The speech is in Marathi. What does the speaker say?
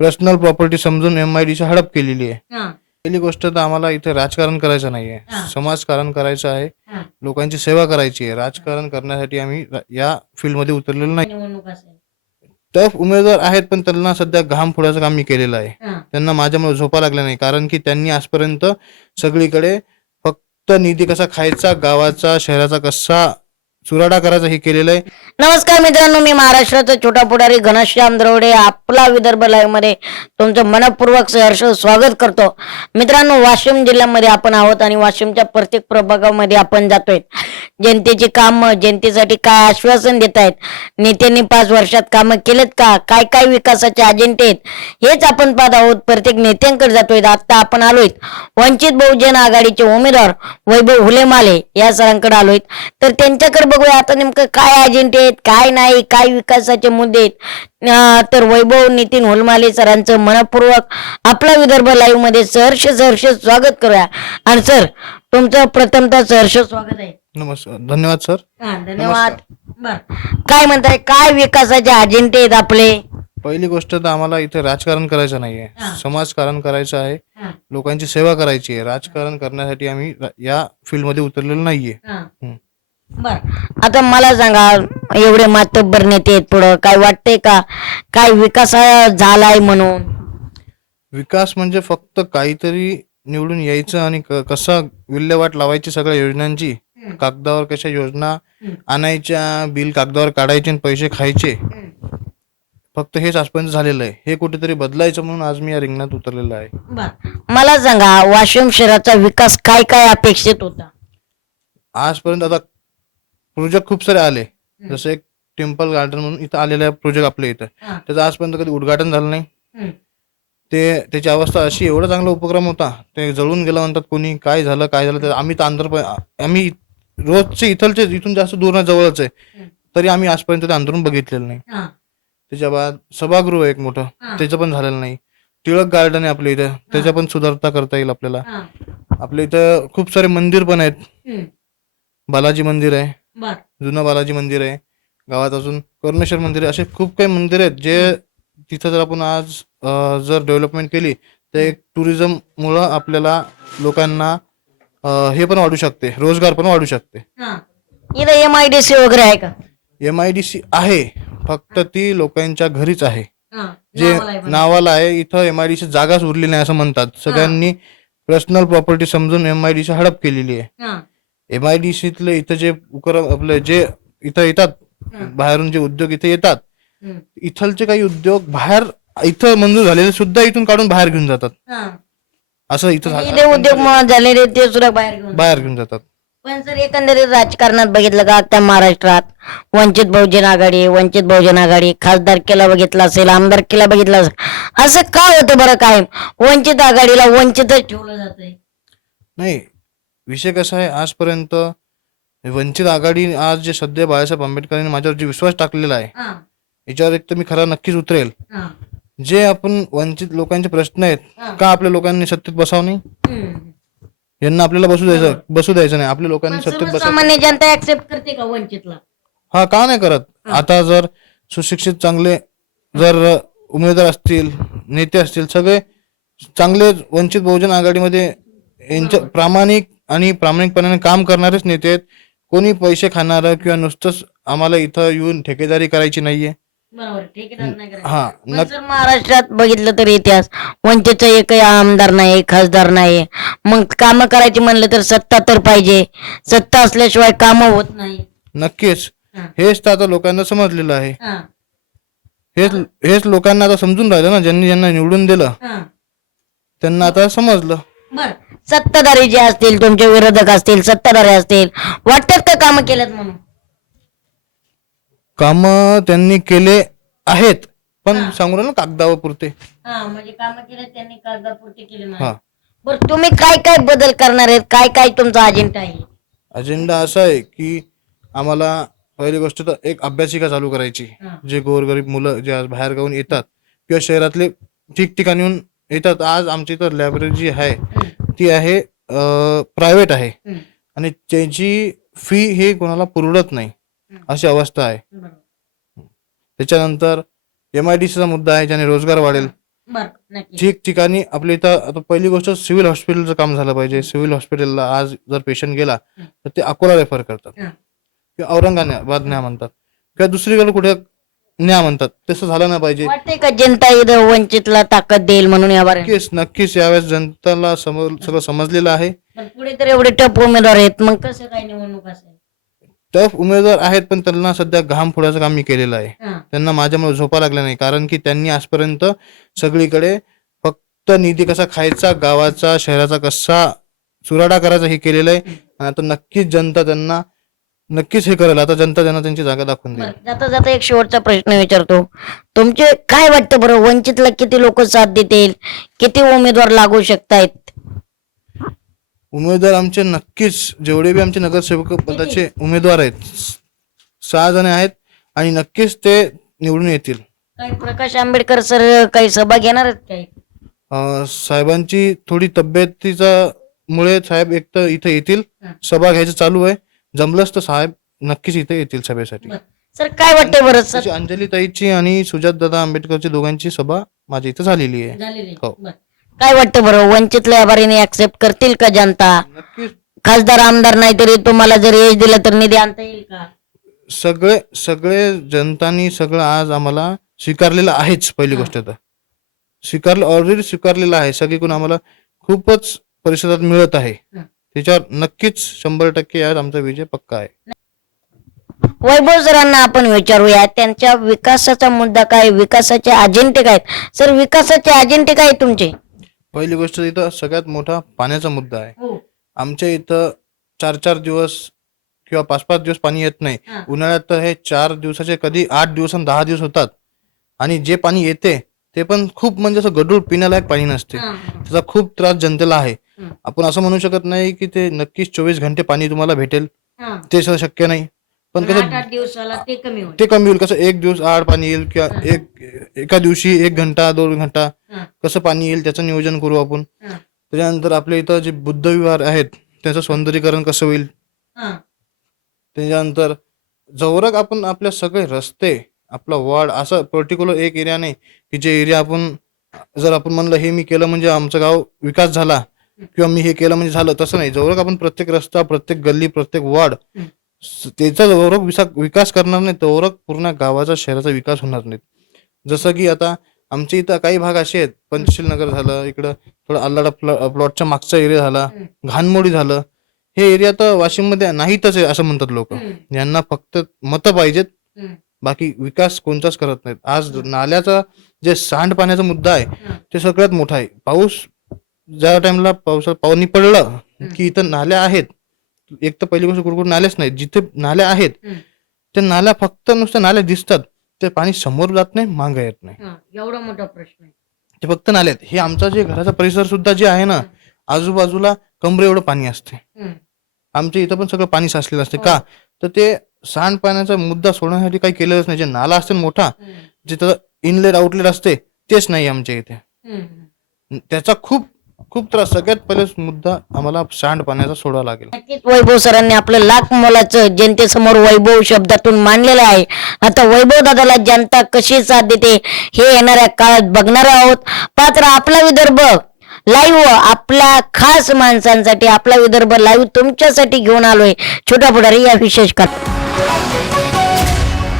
पर्सनल प्रॉपर्टी समजून MIDC हडप केलेली आहे. हा, पहिली गोष्ट तर आम्हाला इथे राजकारण करायचं नाहीये, हा. समाजकारण करायचं आहे, हा. लोकांची सेवा करायची आहे. राजकारण करण्यासाठी आम्ही या फील्डमध्ये उतरलेलो नाही. निवडणूक असेल. टफ उमेदवार आहेत, पण त्यांना सध्या घाम फोडायचं काम मी केलेलं आहे. हा, त्यांना माझ्यामुळे झोपा लागल्या नाही, कारण की त्यांनी आजपर्यंत सगळीकडे फक्त निधी कसा खायचा, गावाचा शहराचा कसा चुराडा करायचा हे केलेलं आहे. नमस्कार मित्रांनो, मी महाराष्ट्राचा छोटा पुढारी घनश्याम द्रवडे आपला विदर्भ लाईव्ह मध्ये तुमचं मनपूर्वक सहर्ष स्वागत करतो. मित्रांनो, वाशिम जिल्ह्यामध्ये आपण आहोत आणि वाशिमच्या प्रत्येक प्रभागामध्ये आपण जातोय. जनतेची कामं, जनतेसाठी काय आश्वासन देत आहेत, नेत्यांनी 5 वर्षात कामं केलेत का, काय काय विकासाचे अजेंडे आहेत, हेच आपण पाहत आहोत. प्रत्येक नेत्यांकडे जातोय. आता आपण आलोय वंचित बहुजन आघाडीचे उमेदवार वैभव हुलेमाले या सरांकडे आलोय. तर त्यांच्याकडे बघूया आता नेमकं काय अजेंडे आहेत, काय नाही, काय विकासाचे मुद्दे आहेत. तर वैभव नितीन हुलेमाले सरांचं मनपूर्वक आपला विदर्भ लाईव्ह मध्ये सहर्ष स्वागत करूया. आणि सर, तुमचं प्रथमतः सहर्ष स्वागत आहे. नमस्कार, धन्यवाद सर. धन्यवाद. बर, काय म्हणताय, काय विकासाचे अजेंडे आहेत आपले? पहिली गोष्ट तर आम्हाला इथे राजकारण करायचं नाहीये, समाजकारण करायचं आहे, लोकांची सेवा करायची आहे. राजकारण करण्यासाठी आम्ही या फील्डमध्ये उतरलेलो नाहीये. बर, आता मला सांगा, एवढे मातब्बर नेते आहेत पुढं, काय वाटतंय का काय विकास झालाय म्हणून? विकास म्हणजे फक्त काहीतरी निवडून यायचं आणि कसा विल्हेवाट लावायची सगळ्या योजनांची, कागदावर कशा योजना आणायच्या, बिल कागदावर काढायचे आणि पैसे खायचे, फक्त हेच आजपर्यंत झालेलं आहे. हे कुठेतरी बदलायचं म्हणून आज मी या रिंगणात उतरलेलं आहे. मला सांगा, वाशिम शहराचा विकास काय काय अपेक्षित होता आजपर्यंत? आता प्रोजेक्ट खूप सारे आले, जसं एक टेम्पल गार्डन म्हणून इथं आलेलं आहे प्रोजेक्ट आपल्या इथं, त्याचं आजपर्यंत कधी उद्घाटन झालं नाही. त्याची अवस्था अशी, एवढा चांगला उपक्रम होता, ते जळून गेला म्हणतात. कोणी काय झालं तर आम्ही तर आम्ही रोजचे इथून जास्त दूर ना जवळच आहे, तरी आम्ही आजपर्यंत ते अंतरून बघितलेलं नाही. त्याच्या बाद सभागृह एक मोठं, त्याचं पण झालेलं नाही. टिळक गार्डन आहे आपल्या इथं, त्याच्या पण सुधारता करता येईल आपल्याला. आपल्या इथं खूप सारे मंदिर पण आहेत. बालाजी मंदिर आहे, जुनं बालाजी मंदिर आहे गावात, अजून कर्णेश्वर मंदिर आहे. असे खूप काही मंदिर आहेत जे तिथं जर आपण आज जर डेव्हलपमेंट केली तर एक टुरिझम मुळे आपल्याला लोकांना हे पण वाढू शकते, रोजगार पण वाढू शकते. इथं MIDC वगैरे आहे का? MIDC आहे, फक्त ती लोकांच्या घरीच आहे, जे नावाला आहे. इथं MIDC जागाच उरली नाही असं म्हणतात. सगळ्यांनी पर्सनल प्रॉपर्टी समजून MIDC हडप केलेली आहे. MIDCतले इथं जे आपले जे इथं येतात बाहेरून, जे उद्योग इथे येतात, इथलचे काही उद्योग बाहेर इथं मंजूर झालेले सुद्धा इथून काढून बाहेर घेऊन जातात. असं इथं उद्योग झालेले ते सुद्धा बाहेर घेऊन जातात. पण सर, एकंदरीत राजकारणात बघितलं का, त्या महाराष्ट्रात वंचित बहुजन आघाडी खासदारकीला बघितला असेल, आमदारकीला बघितला असेल, असं का होतं बरं? काय वंचित आघाडीला वंचितच ठेवलं जातंय? नाही, विषय कसा आहे, आजपर्यंत वंचित आघाडी, आज जे सध्या बाळासाहेब आंबेडकरांनी माझ्यावर जे विश्वास टाकलेला आहे, याच्यावर एक तर मी खरा नक्कीच उतरेल. जे आपण वंचित लोकांचे प्रश्न आहेत, का आपल्या लोकांनी सत्तेत बसावं नाही, यांना आपल्याला बसू द्यायचं नाही. आपल्या लोकांनी सत्तेत सामान्य जनता ऍक्सेप्ट करते का वंचितला? हा, का नाही करत? आता जर सुशिक्षित चांगले जर उमेदवार असतील, नेते असतील, सगळे चांगले वंचित बहुजन आघाडीमध्ये यांच्या प्रामाणिकपणाने काम करणारेच नेते आहेत. कोणी पैसे खाणार किंवा नुसतंच आम्हाला इथं येऊन ठेकेदारी करायची नाहीये. महाराष्ट्रात बघितलं तर इतिहास, वंचितचा एकही आमदार नाही, खासदार नाही. मग काम करायची म्हणलं तर सत्ता तर पाहिजे, सत्ता असल्याशिवाय काम होत नाही. नक्कीच, हेच तर आता लोकांना समजलेलं आहे. हेच लोकांना आता समजून राहिलं ना, ज्यांना निवडून दिलं त्यांना आता समजलं. सत्ताधारी जे असतील, तुमचे विरोधक असतील, सत्ताधारी असतील, वाटतात का काम केलेत म्हणून? काम त्यांनी केले आहेत, पण सांगू ना कागदावर पुरते. म्हणजे काम केले त्यांनी, कागदापुरते केले. बरं, तुम्ही काय काय बदल करणार आहेत, काय काय तुमचा अजेंडा आहे? अजेंडा असा आहे की आम्हाला पहिली गोष्ट तर एक अभ्यासिका चालू करायची, जे गोरगरीब मुलं जे आज बाहेर गावून येतात किंवा शहरातले ठिकठिकाणी येतात. आज आमची तर लायब्ररी जी आहे ती आहे प्रायव्हेट आहे, आणि त्याची फी ही कोणाला पुरवत नाही अशी अवस्था आहे. त्याच्यानंतर MIDCचा मुद्दा आहे, ज्याने रोजगार वाढेल. ठिकठिकाणी आपल्या इथं आता पहिली गोष्ट सिव्हिल हॉस्पिटलचं काम झालं पाहिजे. सिव्हिल हॉस्पिटलला आज जर पेशंट गेला तर ते अकोला रेफर करतात किंवा औरंगाबाद न्या म्हणतात किंवा दुसरीकडे कुठे न्या म्हणतात. तसं झालं नाही पाहिजे. वाटतंय का जनता इथं वंचितला ताकद देईल म्हणून यावर? नक्कीच यावेळेस जनताला सगळं समजलेलं आहे. पुढे तर एवढे टप उमेदवार आहेत, मग कसं काय निवडणूक असेल? टफ उमेदवार आहेत पण त्यांना सध्या घाम फोडायचं काम मी केलेलं आहे. त्यांना माझ्यामुळे झोपा लागल्या नाही, कारण की त्यांनी आजपर्यंत सगळीकडे फक्त निधी कसा खायचा, गावाचा शहराचा कसा चुराडा करायचा हे केलेलं आहे. आणि आता नक्कीच जनता त्यांना नक्कीच हे करेल. आता जनता त्यांना त्यांची जागा दाखवून देईल. जाता जाता एक शेवटचा प्रश्न विचारतो, तुमचे काय वाटतं बरं, वंचितला किती लोक साथ देतील, किती उमेदवार लागू शकतायत? उमेदवार आमचे नक्कीच जेवढे बी आमचे नगरसेवक पदाचे उमेदवार आहेत 6 जण आहेत आणि नक्कीच ते निवडून येतील. काही प्रकाश आंबेडकर सर काही सभा घेणार आहेत काही? साहेबांची थोडी तब्येतीचा मुळे साहेब एक तर इथे येतील, सभा घ्यायचं चालू आहे. जमलंच तर साहेब नक्कीच इथे येतील सभेसाठी. सर काय वाटतंय बरं सर? अंजली ताईची आणि सुजातदादा आंबेडकरची दोघांची सभा माझ्या इथे झालेली आहे. हो. काय वाटतं बरं, वंचितल्या आभारीने ऍक्सेप्ट करतील का जनता? नक्कीच. खासदार आमदार नाही तरी तुम्हाला जर एज दिलं तर निधी आणता येईल का? सगळे जनतानी सगळं आज आम्हाला स्वीकारलेलं आहेच. पहिली गोष्ट तर ऑलरेडी स्वीकारलेलं आहे. सगळीकडून आम्हाला खूपच परिषदात मिळत आहे. त्याच्यावर नक्कीच 100% आज आमचा विजय पक्का आहे. वैभव सरांना आपण विचारूया, त्यांच्या विकासाचा मुद्दा काय, विकासाचे अजेंडे काय सर? विकासाचे अजेंडे काय तुमचे? पहिली गोष्ट इथं सगळ्यात मोठा पाण्याचा मुद्दा आहे. आमच्या इथं 4-4 दिवस किंवा 5-5 दिवस पाणी येत नाही. उन्हाळ्यात तर हे 4 दिवसाचे कधी 8 दिवस आणि 10 दिवस होतात. आणि जे पाणी येते ते पण खूप म्हणजे असं गढूळ पिण्यालायक पाणी नसते. त्याचा खूप त्रास जनतेला आहे. आपण असं म्हणू शकत नाही की ते नक्कीच 24 घंटे पाणी तुम्हाला भेटेल, ते शक्य नाही. पण कसं ते कमी होईल. कसं 1 दिवस आड पाणी येईल किंवा एका दिवशी 1 घंटा 2 घंटा कसं पाणी येईल त्याचं नियोजन करू आपण. त्याच्यानंतर आपल्या इथं जे बुद्ध विहार आहेत त्याचं सौंदर्यीकरण कसं होईल. त्याच्यानंतर जवळक आपण आपल्या सगळे रस्ते, आपला वॉर्ड, असं पर्टिक्युलर एक एरिया नाही की जे एरिया आपण जर आपण म्हणलं हे मी केलं म्हणजे आमचं गाव विकास झाला किंवा मी हे केलं म्हणजे झालं, तसं नाही. जवळक आपण प्रत्येक रस्ता, प्रत्येक गल्ली, प्रत्येक वॉर्ड त्याचा जवळक विकास करणार नाही तेवढं पूर्ण गावाचा शहराचा विकास होणार नाही. जसं की आता आमच्या इथं काही भाग असे आहेत, पंचशील नगर झालं, इकडं थोडं आल्लाडा प्लॉटच्या मागचा एरिया झाला, घाणमोडी झालं. हे एरिया तर वाशिम मध्ये नाहीतच आहे असं म्हणतात लोक. यांना फक्त मतं पाहिजेत, बाकी विकास कोणताच करत नाहीत. आज नाल्याचा जे सांडपाण्याचा मुद्दा आहे ते सगळ्यात मोठा आहे. पाऊस ज्या टाइमला पाणी पडलं की इथं नाल्या आहेत. एक तर पहिली गोष्ट कुठे नाल्याच नाहीत. जिथे नाल्या आहेत त्या नाल्या फक्त नुसतं नाल्या दिसतात, ते पाणी समोर जात नाही, मागं येत नाही. एवढा मोठा प्रश्न आहे. ते फक्त नाल्यात. हे आमचा जे घराचा परिसर सुद्धा जे आहे ना, आजूबाजूला कमरे एवढं पाणी असते. आमच्या इथं पण सगळं पाणी साचलेलं असते. का तर ते सांडपाण्याचा मुद्दा सोडण्यासाठी काही केलेलंच नाही. जे नाला असते मोठा, जिथं इनलेट आउटलेट असते तेच नाही आमच्या इथे. त्याचा खूप खूप त्रास. सगळ्यात पहिलेच मुद्दा आम्हाला सांडपाण्याचा सोडावा लागेल. नक्कीच वैभव सरांनी आपलं लाख मोलाचं जनतेसमोर वैभव शब्दातून मांडलेलं आहे. आता वैभव दादाला जनता कशी साथ देते हे येणाऱ्या काळात बघणार आहोत. पात्र आपला विदर्भ लाईव्ह आपल्या खास माणसांसाठी, आपला विदर्भ लाईव्ह तुमच्यासाठी घेऊन आलोय छोटा पुढारी या विशेष काळात.